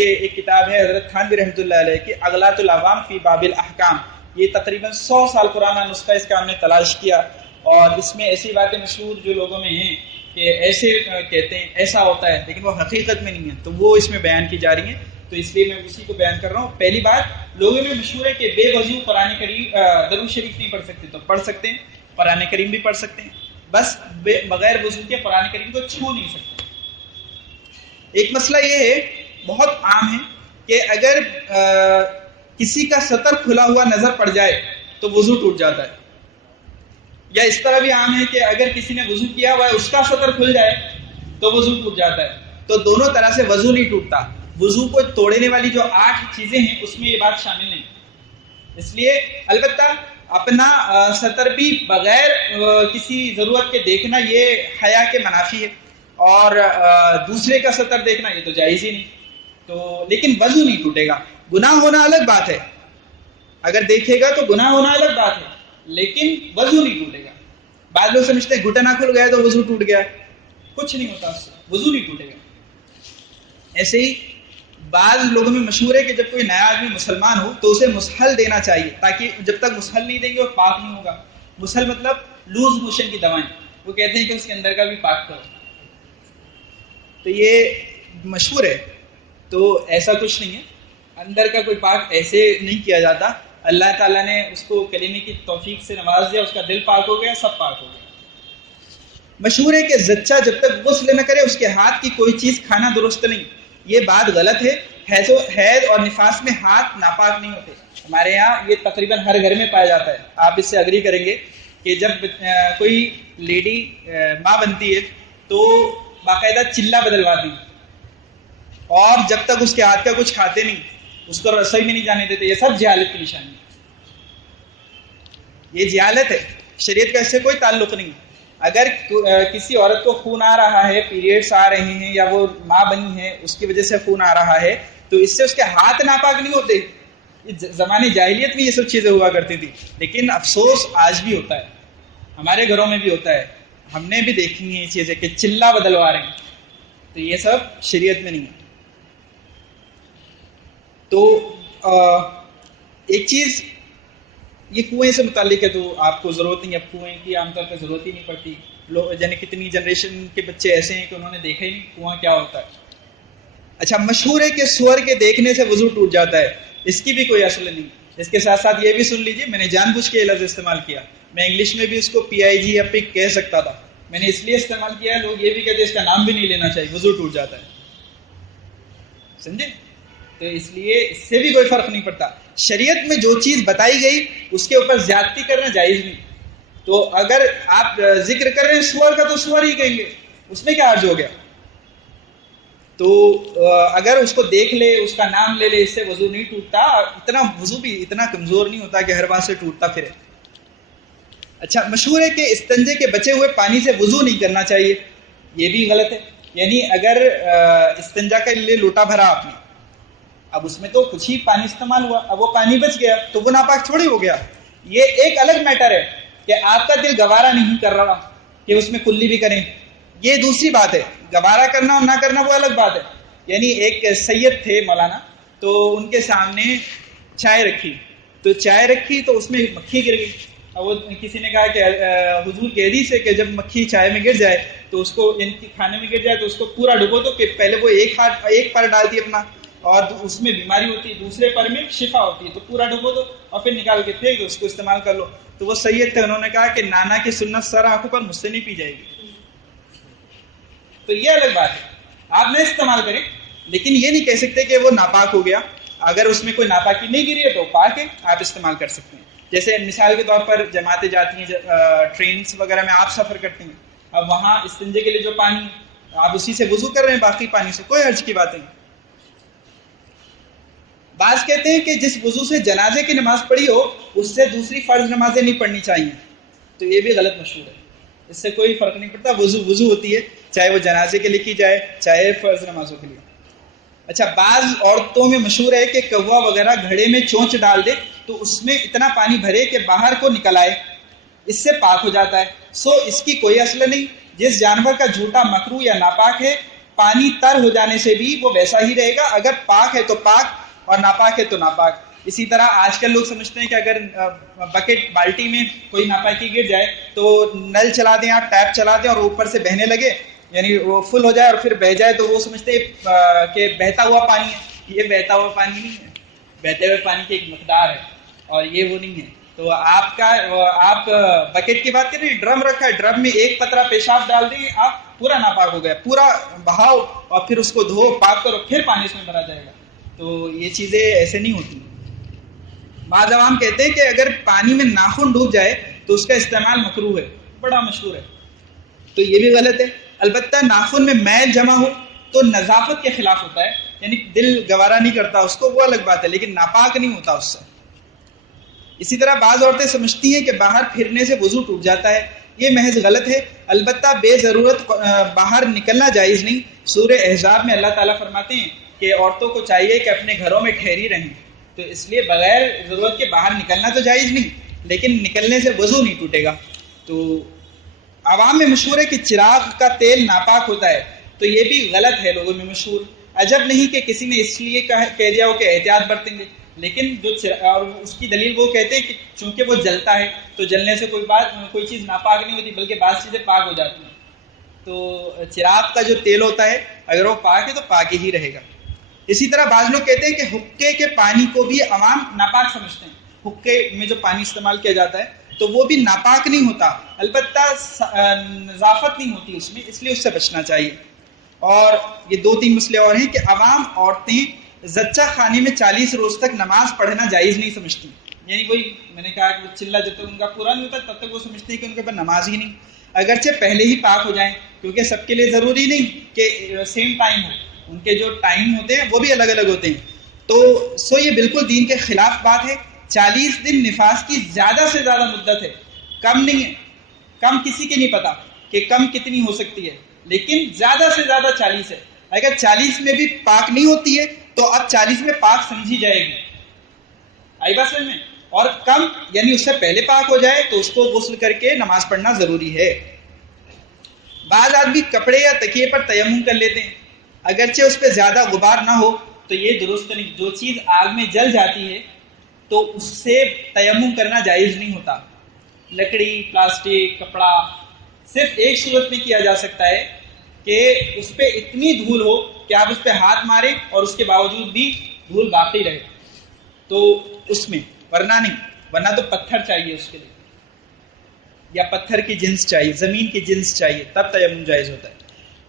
یہ ایک کتاب ہے حضرت تھانوی رحمۃ اللہ علیہ کی اغلاط العوام فی باب الاحکام. یہ تقریباً 100 سال پرانا نسخہ اس کا ہم نے تلاش کیا، اور اس میں ایسی باتیں مشہور جو لوگوں میں ہیں کہ ایسے کہتے ہیں ایسا ہوتا ہے لیکن وہ حقیقت میں نہیں ہے، تو وہ اس میں بیان کی جا رہی ہیں. تو اس لیے میں اسی کو بیان کر رہا ہوں. پہلی بات، لوگوں میں مشہور ہے کہ بے وضو قرآن کریم درود شریف نہیں پڑھ سکتے. تو پڑھ سکتے ہیں، قرآن کریم بھی پڑھ سکتے ہیں، بس بغیر وضو کے قرآن کریم کو چھو نہیں سکتے. ایک مسئلہ یہ ہے بہت عام ہے کہ اگر کسی کا سطر کھلا ہوا نظر پڑ جائے تو وضو ٹوٹ جاتا ہے. یا اس طرح بھی عام ہے کہ اگر کسی نے وضو کیا ہوا ہے اس کا سطر کھل جائے تو وضو ٹوٹ جاتا ہے. تو دونوں طرح سے وضو نہیں ٹوٹتا. وضو کو توڑنے والی جو 8 چیزیں ہیں اس میں یہ بات شامل نہیں. اس لیے البتہ اپنا سطر بھی بغیر کسی ضرورت کے دیکھنا یہ حیا کے منافی ہے، اور دوسرے کا سطر دیکھنا یہ تو جائز ہی نہیں. تو لیکن وضو نہیں ٹوٹے گا. گناہ ہونا الگ بات ہے، اگر دیکھے گا تو گناہ ہونا الگ بات ہے، لیکن وضو نہیں ٹوٹے گا. بعض لوگ سمجھتے ہیں گھٹنا کھل گیا تو وضو ٹوٹ گیا. کچھ نہیں ہوتا اس سے، وضو نہیں ٹوٹے گا. ایسے ہی بعض لوگوں میں مشہور ہے کہ جب کوئی نیا آدمی مسلمان ہو تو اسے مسحل دینا چاہیے، تاکہ جب تک مسحل نہیں دیں گے وہ پاک نہیں ہوگا. مسحل مطلب لوز موشن کی دوائیں. وہ کہتے ہیں کہ اس کے اندر کا بھی پاک کرو. تو یہ مشہور ہے. تو ایسا کچھ نہیں ہے، اندر کا کوئی پاک ایسے نہیں کیا جاتا. اللہ تعالیٰ نے اس کو کلمے کی توفیق سے نواز دیا، اس کا دل پاک ہو گیا، سب پاک ہو گیا. مشہور ہے کہ زچہ جب تک غسل نہ کرے اس کے ہاتھ کی کوئی چیز کھانا درست نہیں. یہ بات غلط ہے. حیض اور نفاس میں ہاتھ ناپاک نہیں ہوتے. ہمارے یہاں یہ تقریباً ہر گھر میں پایا جاتا ہے. آپ اس سے اگری کریں گے کہ جب کوئی لیڈی ماں بنتی ہے تو باقاعدہ چلہ بدلواتی، اور جب تک اس کے ہاتھ کا کچھ کھاتے نہیں اس کو رسوئی میں نہیں جانے دیتے. یہ سب جہالت کی نشانی ہے. یہ جہالت ہے، شریعت کا اس سے کوئی تعلق نہیں. اگر کسی عورت کو خون آ رہا ہے، پیریڈز آ رہے ہیں، یا وہ ماں بنی ہے اس کی وجہ سے خون آ رہا ہے، تو اس سے اس کے ہاتھ ناپاک نہیں ہوتے. زمانے جاہلیت میں یہ سب چیزیں ہوا کرتی تھی، لیکن افسوس آج بھی ہوتا ہے، ہمارے گھروں میں بھی ہوتا ہے. ہم نے بھی دیکھی ہیں یہ چیزیں کہ چلہ بدلوا رہے ہیں. تو یہ سب شریعت میں نہیں ہے. تو ایک چیز یہ کنویں سے متعلق ہے، تو آپ کو ضرورت نہیں. اب کنویں کی عام طور پہ ضرورت ہی نہیں پڑتی. لوگ یعنی کتنی جنریشن کے بچے ایسے ہیں کہ انہوں نے دیکھا ہی نہیں کنواں کیا ہوتا ہے. اچھا، مشہور ہے کہ سور کے دیکھنے سے وضو ٹوٹ جاتا ہے. اس کی بھی کوئی اصل نہیں. اس کے ساتھ ساتھ یہ بھی سن لیجئے، میں نے جان بوجھ کے یہ لفظ استعمال کیا. میں انگلش میں بھی اس کو PIG یا پک کہہ سکتا تھا، میں نے اس لیے استعمال کیا ہے. لوگ یہ بھی کہتے ہیں اس کا نام بھی نہیں لینا چاہیے، وضو ٹوٹ جاتا ہے. سمجھے؟ تو اس لیے اس سے بھی کوئی فرق نہیں پڑتا. شریعت میں جو چیز بتائی گئی اس کے اوپر زیادتی کرنا جائز نہیں. تو اگر آپ ذکر کر رہے ہیں سور کا تو سور ہی کہیں گے، اس میں کیا حرج ہو گیا؟ تو اگر اس کو دیکھ لے، اس کا نام لے لے، اس سے وضو نہیں ٹوٹتا. اتنا وضو بھی اتنا کمزور نہیں ہوتا کہ ہر بار سے ٹوٹتا پھرے. اچھا، مشہور ہے کہ استنجے کے بچے ہوئے پانی سے وضو نہیں کرنا چاہیے. یہ بھی غلط ہے. یعنی اگر استنجا کے لیے لوٹا بھرا آپ نے، اب اس میں تو کچھ ہی پانی استعمال ہوا، اب وہ پانی بچ گیا تو وہ ناپاک تھوڑی ہو گیا. یہ ایک الگ میٹر ہے کہ آپ کا دل گوارا نہیں کر رہا کہ اس میں کلی بھی کریں. یہ دوسری بات ہے. گوارا کرنا اور نہ کرنا وہ الگ بات ہے. یعنی ایک سید تھے مولانا، تو ان کے سامنے چائے رکھی تو اس میں مکھی گر گئی. اب وہ کسی نے کہا کہ حضور کی حدیث ہے کہ جب مکھی چائے میں گر جائے تو اس کو ان کی کھانے میں گر جائے تو اس کو پورا ڈبو دو. کہ پہلے وہ ایک پر ڈالتی اپنا، اور اس میں بیماری ہوتی ہے، دوسرے پر میں شفا ہوتی ہے، تو پورا ڈبو دو اور پھر نکال کے پھینک دو، اس کو استعمال کر لو. تو وہ سید تھے، انہوں نے کہا کہ نانا کی سنت سر آنکھوں پر مجھ سے نہیں پی جائے گی. تو یہ الگ بات ہے، آپ نہ استعمال کریں، لیکن یہ نہیں کہہ سکتے کہ وہ ناپاک ہو گیا. اگر اس میں کوئی ناپاکی نہیں گری ہے تو پاک ہے، آپ استعمال کر سکتے ہیں. جیسے مثال کے طور پر جماعتیں جاتی ہیں، ٹرینز وغیرہ میں آپ سفر کرتے ہیں، اب وہاں استنجے کے لیے جو پانی آپ اسی سے وضو کر رہے ہیں، باقی پانی سے کوئی حرج کی بات نہیں. بعض کہتے ہیں کہ جس وضو سے جنازے کی نماز پڑھی ہو اس سے دوسری فرض نمازیں نہیں پڑھنی چاہیے. تو یہ بھی غلط مشہور ہے. اس سے کوئی فرق نہیں پڑتا. وضو ہوتی ہے، چاہے وہ جنازے کے لیے کی جائے چاہے فرض نمازوں کے لیے. اچھا، بعض عورتوں میں مشہور ہے کہ کوا وغیرہ گھڑے میں چونچ ڈال دے تو اس میں اتنا پانی بھرے کہ باہر کو نکل آئے، اس سے پاک ہو جاتا ہے. سو اس کی کوئی اصل نہیں. جس جانور کا جھوٹا مکروہ یا ناپاک ہے پانی تر ہو جانے سے بھی وہ ویسا ہی رہے گا، اگر پاک ہے تو پاک اور ناپاک ہے تو ناپاک۔ اسی طرح آج کل لوگ سمجھتے ہیں کہ اگر بکٹ بالٹی میں کوئی ناپاکی گر جائے تو نل چلا دیں، آپ ٹیپ چلا دیں اور اوپر سے بہنے لگے، یعنی وہ فل ہو جائے اور پھر بہہ جائے، تو وہ سمجھتے ہیں کہ بہتا ہوا پانی ہے۔ یہ بہتا ہوا پانی نہیں ہے، بہتے ہوئے پانی کی ایک مقدار ہے اور یہ وہ نہیں ہے۔ تو آپ بکٹ کی بات کریں، ڈرم رکھا ہے، ڈرم میں ایک قطرہ پیشاب ڈال دیں، آپ پورا ناپاک ہو گیا، پورا بہاؤ اور پھر اس کو دھو پاک کرو، پھر پانی اس میں بھرا جائے گا۔ تو یہ چیزیں ایسے نہیں ہوتی۔ بعض عوام کہتے ہیں کہ اگر پانی میں ناخن ڈوب جائے تو اس کا استعمال مکروہ ہے، بڑا مشہور ہے، تو یہ بھی غلط ہے۔ البتہ ناخن میں میل جمع ہو تو نظافت کے خلاف ہوتا ہے، یعنی دل گوارا نہیں کرتا اس کو، وہ الگ بات ہے، لیکن ناپاک نہیں ہوتا اس سے۔ اسی طرح بعض عورتیں سمجھتی ہیں کہ باہر پھرنے سے وضو ٹوٹ جاتا ہے، یہ محض غلط ہے۔ البتہ بے ضرورت باہر نکلنا جائز نہیں۔ سورہ احزاب میں اللہ تعالیٰ فرماتے ہیں کہ عورتوں کو چاہیے کہ اپنے گھروں میں ٹھہری رہیں، تو اس لیے بغیر ضرورت کے باہر نکلنا تو جائز نہیں، لیکن نکلنے سے وضو نہیں ٹوٹے گا۔ تو عوام میں مشہور ہے کہ چراغ کا تیل ناپاک ہوتا ہے، تو یہ بھی غلط ہے لوگوں میں مشہور۔ عجب نہیں کہ کسی نے اس لیے کہہ دیا ہو کہ احتیاط برتیں گے، لیکن اور اس کی دلیل وہ کہتے ہیں کہ چونکہ وہ جلتا ہے تو جلنے سے کوئی چیز ناپاک نہیں ہوتی بلکہ بعض چیزیں پاک ہو جاتی ہیں۔ تو چراغ کا جو تیل ہوتا ہے اگر وہ پاک ہے تو پاک ہی رہے گا۔ اسی طرح بعض لوگ کہتے ہیں کہ حقے کے پانی کو بھی عوام ناپاک سمجھتے ہیں، حقے میں جو پانی استعمال کیا جاتا ہے تو وہ بھی ناپاک نہیں ہوتا، البتہ نظافت نہیں ہوتی اس میں، اس لیے اس سے بچنا چاہیے۔ اور یہ 2-3 مسئلے اور ہیں کہ عوام عورتیں زچہ خانے میں 40 روز تک نماز پڑھنا جائز نہیں سمجھتی، یعنی وہی میں نے کہا کہ چلہ جب تک ان کا پورا نہیں ہوتا تب تک وہ سمجھتے ہیں کہ ان کے اوپر نماز ہی نہیں، اگرچہ پہلے ہی پاک ہو جائیں، کیونکہ سب کے لیے ضروری نہیں کہ سیم ٹائم ہو، ان کے جو ٹائم ہوتے ہیں وہ بھی الگ الگ ہوتے ہیں۔ تو یہ بالکل دین کے خلاف بات ہے۔ 40 دن نفاس کی زیادہ سے زیادہ مدت ہے، کم نہیں ہے، کم کسی کے نہیں پتا کہ کم کتنی ہو سکتی ہے، لیکن زیادہ سے زیادہ 40 ہے۔ اگر 40 میں بھی پاک نہیں ہوتی ہے تو اب 40 میں پاک سمجھی جائے گی، آئی بات سمجھ میں؟ اور کم یعنی اس سے پہلے پاک ہو جائے تو اس کو غسل کر کے نماز پڑھنا ضروری ہے۔ بعض آدمی کپڑے یا تکیے پر تیمم کر لیتے ہیں، اگرچہ اس پہ زیادہ غبار نہ ہو تو یہ درست نہیں۔ جو چیز آگ میں جل جاتی ہے تو اس سے تیمم کرنا جائز نہیں ہوتا۔ لکڑی، پلاسٹک، کپڑا، صرف ایک صورت میں کیا جا سکتا ہے کہ اس پہ اتنی دھول ہو کہ آپ اس پہ ہاتھ ماریں اور اس کے باوجود بھی دھول باقی رہے، تو اس میں، ورنہ نہیں، ورنہ تو پتھر چاہیے اس کے لیے، یا پتھر کی جنس چاہیے، زمین کی جنس چاہیے، تب تیمم جائز ہوتا ہے۔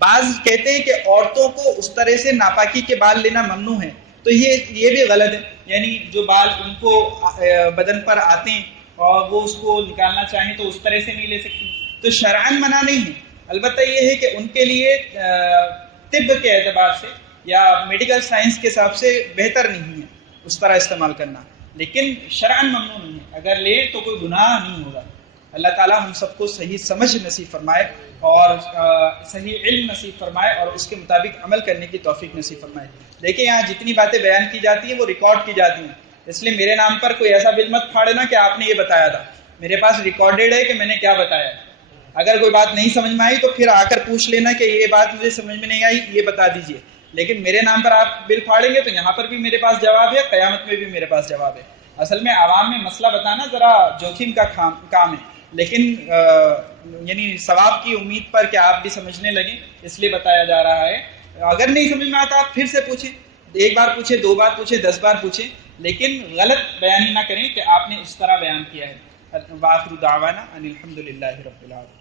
بعض کہتے ہیں کہ عورتوں کو اس طرح سے ناپاکی کے بال لینا ممنوع ہے، تو یہ بھی غلط ہے، یعنی جو بال ان کو بدن پر آتے ہیں اور وہ اس کو نکالنا چاہیں تو اس طرح سے نہیں لے سکتی، تو شرعاً منع نہیں ہے۔ البتہ یہ ہے کہ ان کے لیے طب کے اعتبار سے یا میڈیکل سائنس کے حساب سے بہتر نہیں ہے اس طرح استعمال کرنا، لیکن شرعاً ممنوع نہیں ہے، اگر لے تو کوئی گناہ نہیں ہوگا۔ اللہ تعالیٰ ہم سب کو صحیح سمجھ نصیب فرمائے اور صحیح علم نصیب فرمائے اور اس کے مطابق عمل کرنے کی توفیق نصیب فرمائے۔ دیکھیں یہاں جتنی باتیں بیان کی جاتی ہیں وہ ریکارڈ کی جاتی ہیں، اس لیے میرے نام پر کوئی ایسا بل مت پھاڑنا کہ آپ نے یہ بتایا تھا، میرے پاس ریکارڈڈ ہے کہ میں نے کیا بتایا۔ اگر کوئی بات نہیں سمجھ میں آئی تو پھر آ کر پوچھ لینا کہ یہ بات مجھے سمجھ میں نہیں آئی، یہ بتا دیجئے، لیکن میرے نام پر آپ بل پھاڑیں گے تو یہاں پر بھی میرے پاس جواب ہے، قیامت میں بھی میرے پاس جواب ہے۔ اصل میں عوام میں مسئلہ بتانا ذرا جوخم کا کام ہے، لیکن یعنی ثواب کی امید پر کہ آپ بھی سمجھنے لگیں اس لیے بتایا جا رہا ہے۔ اگر نہیں سمجھ میں آتا آپ پھر سے پوچھیں، ایک بار پوچھیں، 2 بار پوچھیں، 10 بار پوچھیں، لیکن غلط بیان ہی نہ کریں کہ آپ نے اس طرح بیان کیا ہے۔ وآخر دعوانا ان الحمد للہ رب العالمین۔